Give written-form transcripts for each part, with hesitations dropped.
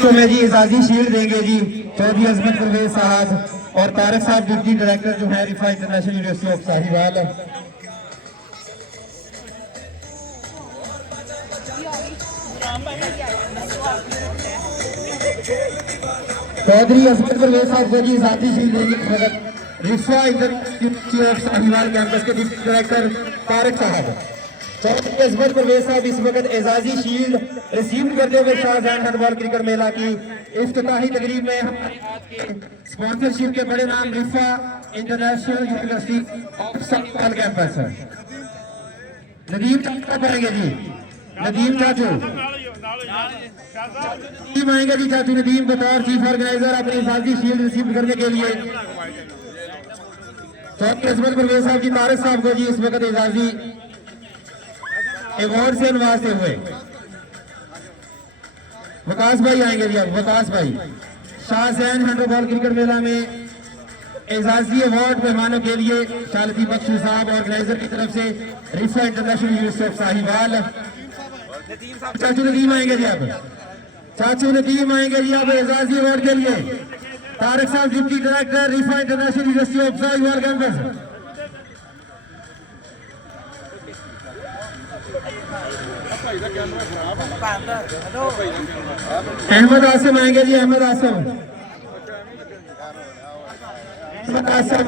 तो मैं जी एजाजी शील्ड देंगे जी चौधरी अजमत परवेज साहब और तारक साहब डिप्टी डायरेक्टर जो है Riphah international university of Sahiwal. Chaudhry Azmat Parvez sahab को जी एजाजी शील्ड देंगे Riphah international university of Sahiwal campus के डिप्टी डायरेक्टर तारक साहब। चौधरी अजमत परवेज साहब इस वक्त एजाजी शील्ड रिसीव करते हुए शाहजहां हैंडबॉल क्रिकेट मेला की इफ्तिताही तकरीब में स्पॉन्सरशिप के बड़े नाम Riphah international university of Sahiwal campus है। नदीम चाचू पाएंगे जी, नदीम चाचू नदीम आएंगे जी, चाचू नदीम बतौर चीफ ऑर्गेनाइजर अपनी एजाजी शील्ड रिसीव करने के लिए। चौधरी अजमत परवेज साहब जी तारक साहब को जी इस वक्त एजाजी अवार्ड से नवाजते हुए वकास भाई आएंगे जी। अब वकास भाई शाहजहां हैंडबॉल क्रिकेट मेला में एजाजी अवार्ड मेहमानों के लिए शालती बख्शू साहब ऑर्गेनाइजर की तरफ से रिफा इंटरनेशनल यूनिवर्सिटी ऑफ साहिवाल। चाचू नदीम आएंगे जी, अब चाचू नदीम आएंगे जी अब एजाजी अवार्ड के लिए। तारक साहब deputy director Riphah international university of Sahiwal campus. Ahmad Asim आएंगे जी, अहमद आसिम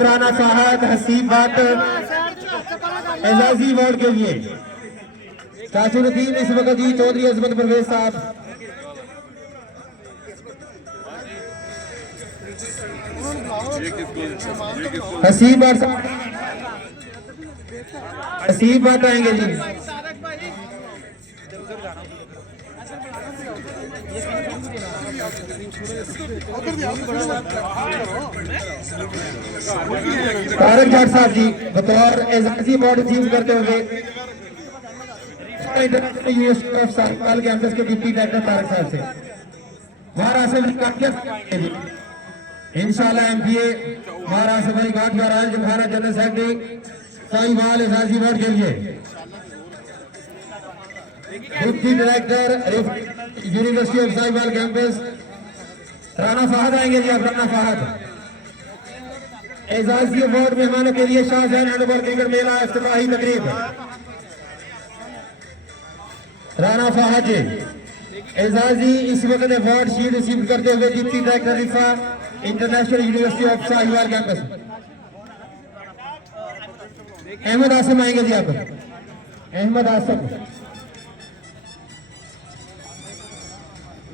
राना फहद हसीब बात एजाजी अवार्ड के लिए। चाचू नदीम इस वक्त जी चौधरी अजमत परवेज साहब हसीब बात आएंगे जी। तारक जाट साहब जी बतौर एजाजी अवार्ड रिसीव करते हुए international university of Sahiwal campus के डिप्टी डायरेक्टर तारक साहब से महाराष्ट्र इंशाल्लाह एमपीए महाराष्ट्र बड़ी घाट महाराज जमखाना जनरल सेक्रेटरी साहिवाल एजाजी अवार्ड के लिए। Deputy director university of Sahiwal campus Rana Fahad आएंगे जी। अब राना फहद एजाजी अवार्ड मेहमानों के लिए शाहजहां हैंडबॉल क्रिकेट मेला इफ्तिताही तकरीब। राना फहद जी एजाजी इस वक्त अवार्ड शील्ड रिसीव करते हुए deputy director Riphah international university of Sahiwal campus. Ahmad Asim आएंगे जी, आप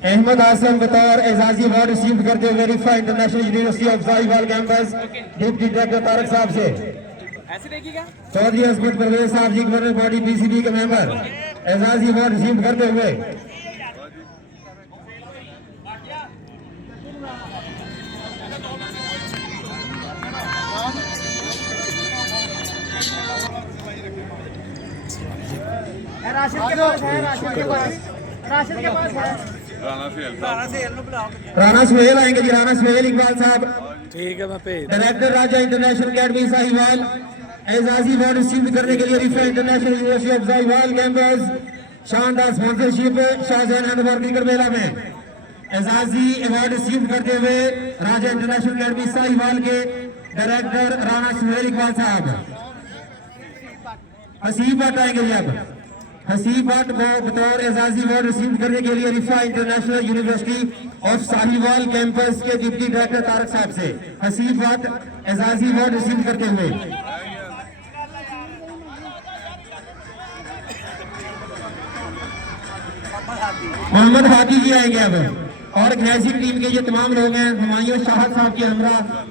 अहमद आसिम बतौर एजाजी अवार्ड रिसीव करते हुए Riphah international university of Sahiwal campus deputy director Tariq साहब से। Chaudhry Azmat Parvez sahab ji governor body PCB के मेंबर एजाजी अवार्ड रिसीव करते हुए। राना सुहेल आएंगे जी, राना सुहेल इकबाल साहब ठीक है। मैं director Raja international academy Sahiwal एजाजी अवार्ड रिसीव करने के लिए Riphah international university of Sahiwal campus शानदार स्पॉन्सरशिप शाहजहां हैंडबॉल क्रिकेट मेला में एजाजी अवार्ड रिसीव करते हुए राजा इंटरनेशनल अकेडमी साहिवाल के डायरेक्टर राना सुहेल इकबाल साहब। हसीब भट्ट आएंगे जी, अब हसीब भट्ट को बतौर एजाजी अवार्ड रिसीव करने के लिए Riphah international university of Sahiwal campus के डिप्टी डायरेक्टर तारक साहब से हसीब भट्ट एजाजी अवार्ड रिसीव करते हुए। मोहम्मद हादी जी आएंगे अब और ऑर्गेनाइजिंग टीम के ये तमाम लोग हैं। हुमायूं शाहद साहब के हमरा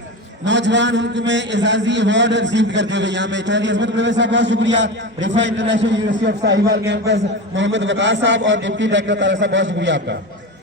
नौजवान उनमें एजाजी अवार्ड रिसीव करते हुए यहाँ पे चौधरी अजमत परवेज साहब बहुत शुक्रिया। Riphah international university of Sahiwal campus Mohammad Waqas sahab और डिप्टी डायरेक्टर तारक साहब बहुत शुक्रिया आपका।